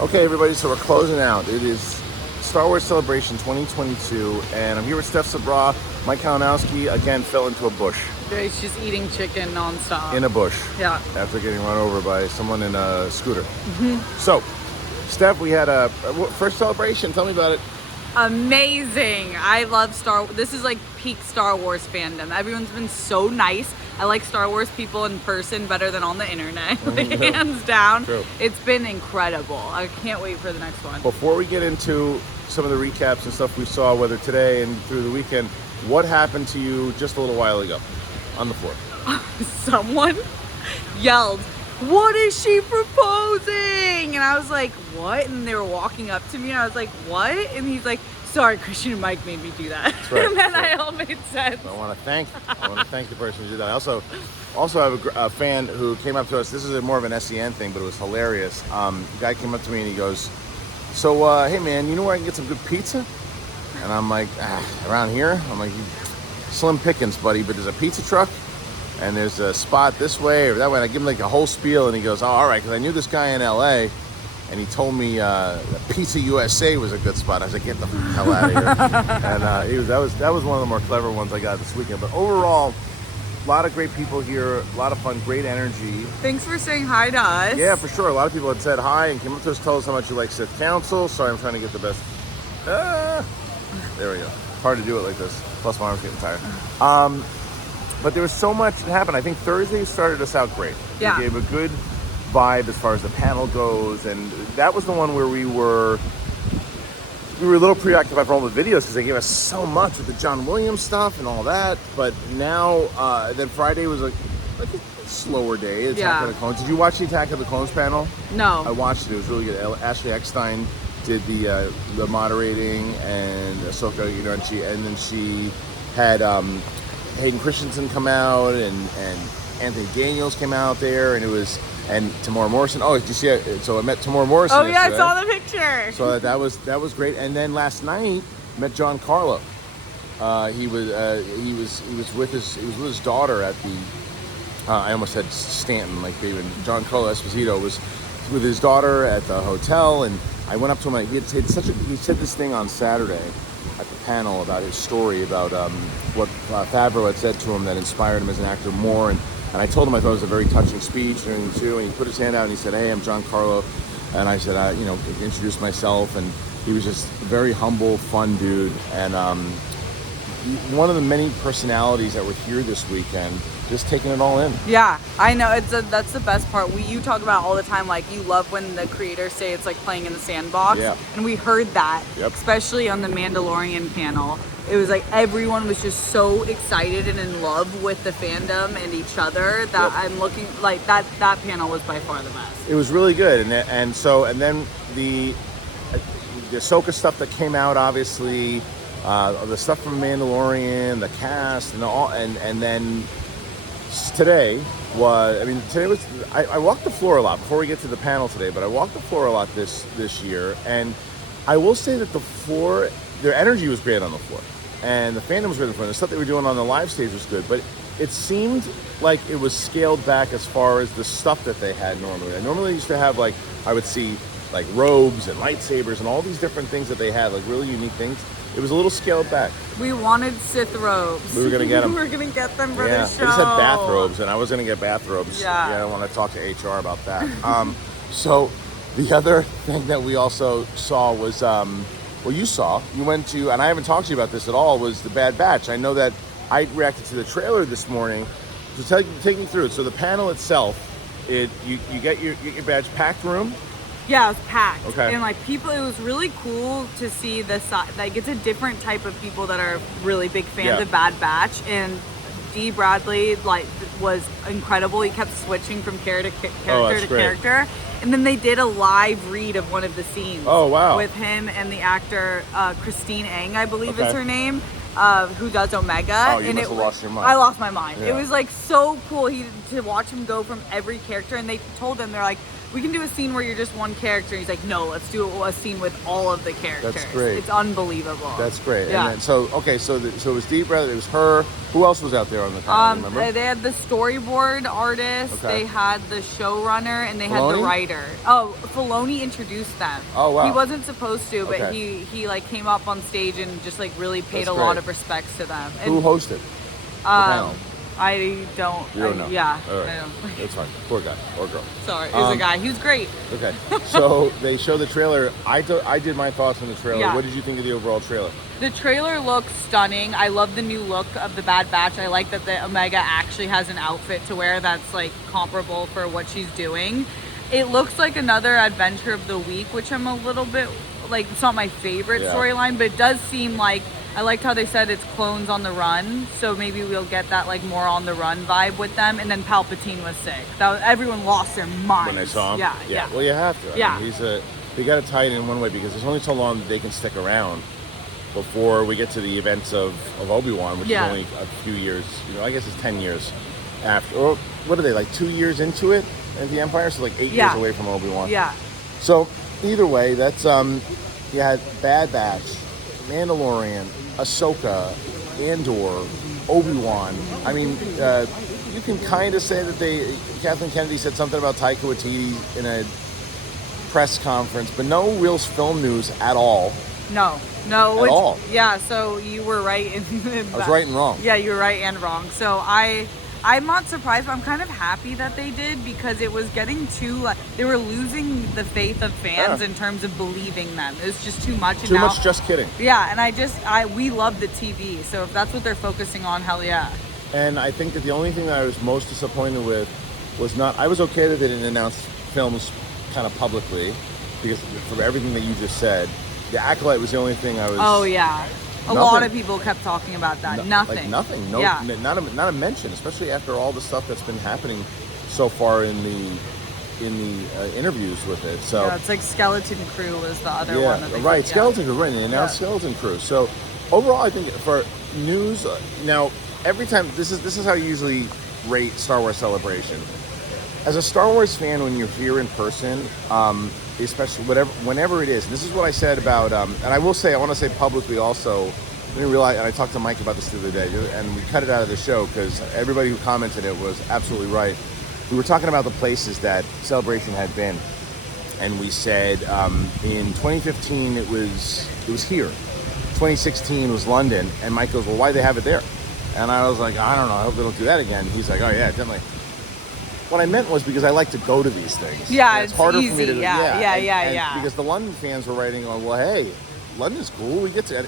Okay, everybody, so we're closing out. It is Star Wars Celebration 2022, and I'm here with Steph Sabra. Mike Kalinowski, again, fell into a bush. Yeah, he's just eating chicken nonstop. In a bush. Yeah. After getting run over by someone in a scooter. So, Steph, we had a first celebration. Tell me about it. Amazing. I love This is like peak Star Wars fandom. Everyone's been so nice. I like Star Wars people in person better than on the internet. Like, hands down. True. It's been incredible. I can't wait for the next one. Before we get into some of the recaps and stuff we saw, whether today and through the weekend, what happened to you just a little while ago on the floor? Someone yelled, "What is she proposing?" And I was like, "What?" And they were walking up to me and I was like, "What?" And he's like, "Sorry, Kristian and Mike made me do that." That's right. And then it all made sense. I want to thank the person who did that. I also have a fan who came up to us. This is more of an SEN thing, but it was hilarious. The guy came up to me and he goes, "So, hey man, you know where I can get some good pizza?" And I'm like, around here? I'm like, slim pickings, buddy, but there's a pizza truck and there's a spot this way or that way. And I give him like a whole spiel and he goes, "Oh, all right," because I knew this guy in LA and he told me Pizza USA was a good spot. I was like, "Get the hell out of here." And that was one of the more clever ones I got this weekend. But overall, a lot of great people here, a lot of fun, great energy. Thanks for saying hi to us. Yeah, for sure. A lot of people had said hi and came up to us, told us how much you like Sith Council. Sorry, I'm trying to get the best. There we go. Hard to do it like this. Plus, my arm's getting tired. But there was so much that happened. I think Thursday started us out great. Yeah. We gave a good vibe as far as the panel goes, and that was the one where we were a little preoccupied for all the videos because they gave us so much with the John Williams stuff and all that. But now, then Friday was like a slower day. Attack of the Clones. Did you watch the Attack of the Clones panel? No. I watched it. It was really good. Ashley Eckstein did the moderating, and Ahsoka, and then she had Hayden Christensen come out, and Anthony Daniels came out there, and Tamora Morrison. Oh, did you see it? So I met Tamora Morrison. Oh yeah, yesterday. I saw the picture. So that was great. And then last night met John Carlo. He was with his daughter at the. I almost said Stanton, like David. John Carlo Esposito was with his daughter at the hotel, and I went up to him. He said this thing on Saturday at the panel about his story about what Favreau had said to him that inspired him as an actor more, and I told him I thought it was a very touching speech, and he put his hand out and he said, "Hey, I'm John Carlo," and I said, introduced myself, and he was just a very humble, fun dude, and one of the many personalities that were here this weekend, just taking it all in. Yeah, I know. That's the best part. You talk about all the time, like you love when the creators say it's like playing in the sandbox. Yeah. And we heard that, Yep. especially on the Mandalorian panel. It was like everyone was just so excited and in love with the fandom and each other that Yep. I'm looking like that panel was by far the best. It was really good, and then the Ahsoka stuff that came out, obviously, the stuff from Mandalorian, the cast, and all, and then today was. I walked the floor a lot before we get to the panel today, but I walked the floor a lot this year, and I will say that the floor, their energy was great on the floor, and the fandom was great on the floor. The stuff they were doing on the live stage was good, but it seemed like it was scaled back as far as the stuff that they had normally. I normally used to have, like, I would see like robes and lightsabers and all these different things that they had, like really unique things. It was a little scaled back. We wanted Sith robes. We were gonna get them. We were gonna get them for Yeah, the show. they just had bathrobes, and I was gonna get bathrobes. Yeah. I want to talk to HR about that. So the other thing that we also saw was, you went to, and I haven't talked to you about this at all, was the Bad Batch. I know that I reacted to the trailer this morning. So take me through it. So the panel itself, you get your badge, packed room. Yeah, it was packed. Okay. And like people, it was really cool to see the side. Like it's a different type of people that are really big fans of Bad Batch. And D. Bradley was incredible. He kept switching from character to character. And then they did a live read of one of the scenes. Oh wow! With him and the actor Christine Ang, I believe is her name. Who does Omega. Oh, you must have lost your mind. I lost my mind. Yeah. It was like so cool to watch him go from every character, and they told them, they're like, we can do a scene where you're just one character. And he's like, no, let's do a scene with all of the characters. That's great. It's unbelievable. That's great. Yeah. And then, so it was Dee Bradley, it was her. Who else was out there on the panel? Remember? They had the storyboard artist, Okay. they had the showrunner, and they had Filoni? the writer. Oh, Filoni introduced them. Oh, wow. He wasn't supposed to, but Okay. he like came up on stage and just like really paid That's a lot great. of respects to them. And, Who hosted the panel? I don't. You don't know? Yeah. All right. I don't. It's fine. Poor guy or girl. Sorry, it was a guy. He was great. Okay. So they show the trailer. I did my thoughts on the trailer. Yeah. What did you think of the overall trailer? The trailer looks stunning. I love the new look of the Bad Batch. I like that the Omega actually has an outfit to wear that's like comparable for what she's doing. It looks like another adventure of the week, which I'm a little bit like, it's not my favorite storyline, but it does seem like, I liked how they said it's clones on the run, so maybe we'll get that like more on the run vibe with them. And then Palpatine was sick. Everyone lost their minds When they saw him? Yeah. Well, you have to. Yeah. I mean, they got to tie it in one way because there's only so long that they can stick around before we get to the events of Obi-Wan, which is only a few years, I guess it's 10 years after, or what are they, like 2 years into it at the Empire? So like 8 years away from Obi-Wan. Yeah. So either way, that's, you had Bad Batch, Mandalorian, Ahsoka, Andor, Obi-Wan. I mean, you can kind of say that Kathleen Kennedy said something about Taika Waititi in a press conference, but no real film news at all. No. At all. Yeah, so you were right in I was right and wrong. Yeah, you were right and wrong. So I'm not surprised, but I'm kind of happy that they did because it was getting too, they were losing the faith of fans in terms of believing them. It was just too much. Too much just kidding. Yeah, and we love the TV, so if that's what they're focusing on, hell yeah. And I think that the only thing that I was most disappointed with was I was okay that they didn't announce films kind of publicly because for everything that you just said, the Acolyte was the only thing I was... Oh, yeah. A lot of people kept talking about that. Nothing. Like nothing. No, yeah. not a mention, especially after all the stuff that's been happening so far in the interviews with it. So yeah, it's like Skeleton Crew was the other one. That right. Skeleton Crew, right? They announced Skeleton Crew. So overall, I think for news now, every time this is how you usually rate Star Wars Celebration. As a Star Wars fan, when you're here in person, especially whenever it is, and this is what I said about, and I want to say publicly also, I didn't realize, and I talked to Mike about this the other day, and we cut it out of the show because everybody who commented it was absolutely right. We were talking about the places that Celebration had been, and we said in 2015 it was here, 2016 was London, and Mike goes, well, why'd they have it there? And I was like, I don't know, I hope they don't do that again. He's like, oh yeah, definitely. What I meant was because I like to go to these things. Yeah, it's harder easy. for me to. Yeah. Because the London fans were writing on, well, hey, London's cool. We get to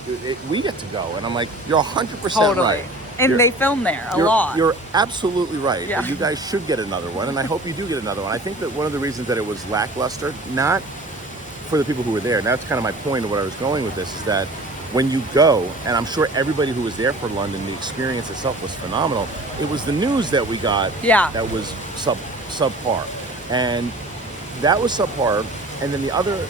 go, and I'm like, you're 100% right. And they film there a lot. You're absolutely right. Yeah. You guys should get another one, and I hope you do get another one. I think that one of the reasons that it was lackluster, not for the people who were there, and that's kind of my point of what I was going with this, is that when you go, and I'm sure everybody who was there for London, the experience itself was phenomenal. It was the news that we got that was subpar. And that was subpar. And then the other,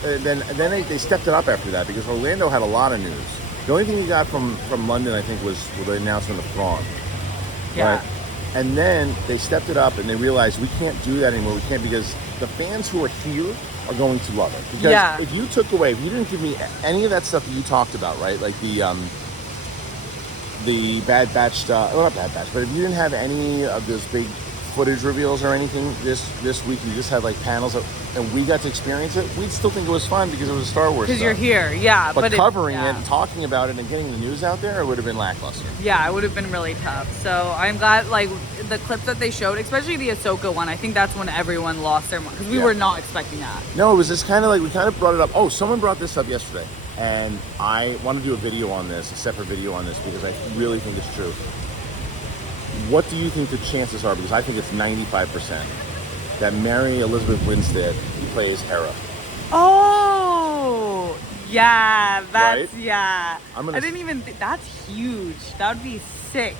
then they stepped it up after that because Orlando had a lot of news. The only thing you got from London, I think, was the announcement of Thrawn. Yeah. Right? And then they stepped it up and they realized we can't do that anymore. We can't because the fans who are here are going to love it. Because if you didn't give me any of that stuff that you talked about, right? Like the Bad Batch stuff, well, not Bad Batch, but if you didn't have any of those big footage reveals or anything this week, you just had like panels and we got to experience it, we'd still think it was fun because it was Star Wars because you're here, yeah. But covering it, talking about it, and getting the news out there, it would have been lackluster. Yeah, it would have been really tough. So I'm glad, like, the clip that they showed, especially the Ahsoka one, I think that's when everyone lost their mind because we were not expecting that. No, it was just kind of like, we kind of brought it up. Oh, someone brought this up yesterday. And I want to do a video on this, a separate video on this, because I really think it's true. What do you think the chances are? Because I think it's 95% that Mary Elizabeth Winstead plays Hera. Oh, yeah, that's, right? yeah. I didn't even think, that's huge. That would be sick.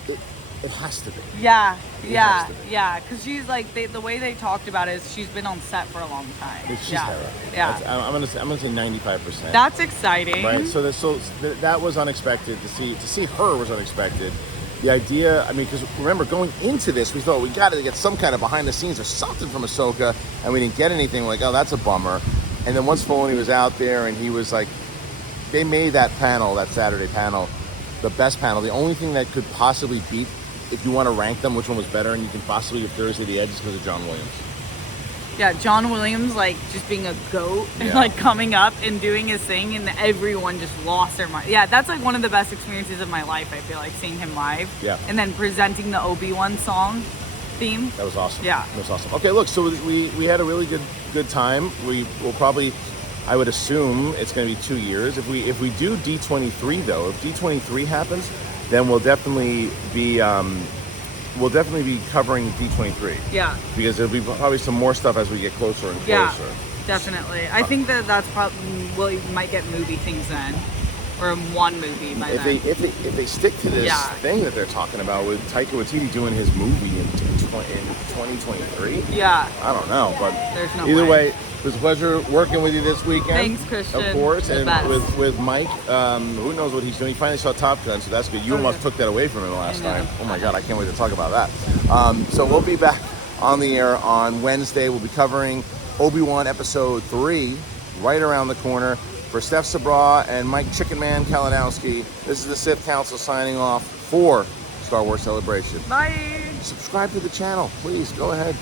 It has to be. Yeah, because she's like, the way they talked about it is she's been on set for a long time. She's Hera. Yeah. I'm gonna say 95%. That's exciting. Right. So that was unexpected. To see her was unexpected. the idea, I mean, because remember, going into this, we thought we got to get some kind of behind the scenes or something from Ahsoka, and we didn't get anything. We're like, oh, that's a bummer. And then once Filoni was out there and he was like, they made that panel, that Saturday panel, the best panel. The only thing that could possibly beat, if you want to rank them, which one was better, and you can possibly give Thursday the edge, is because of John Williams. Yeah, John Williams, like, just being a goat and, like, coming up and doing his thing, and everyone just lost their mind. Yeah, that's, like, one of the best experiences of my life, I feel like, seeing him live. Yeah. And then presenting the Obi-Wan song theme. That was awesome. Yeah. That was awesome. Okay, look, so we had a really good time. We will probably, I would assume, it's going to be 2 years. If we do D23, though, if D23 happens, then we'll definitely be covering D23. Yeah. Because there'll be probably some more stuff as we get closer and closer. Yeah, definitely. I think that's probably, well, you might get movie things then. Or one movie by then. If they stick to this thing that they're talking about with Taika Waititi doing his movie in 2023. Yeah. I don't know, but there's no either way, it was a pleasure working with you this weekend. Thanks, Kristian. Of course, the and best. with Mike, who knows what he's doing. He finally saw Top Gun, so that's good. You almost took that away from him last time. Oh my God, I can't wait to talk about that. So we'll be back on the air on Wednesday. We'll be covering Obi-Wan Episode 3 right around the corner. For Steph Sabra and Mike Chickenman Kalinowski, this is the Sith Council signing off for Star Wars Celebration. Bye. Subscribe to the channel, please. Go ahead.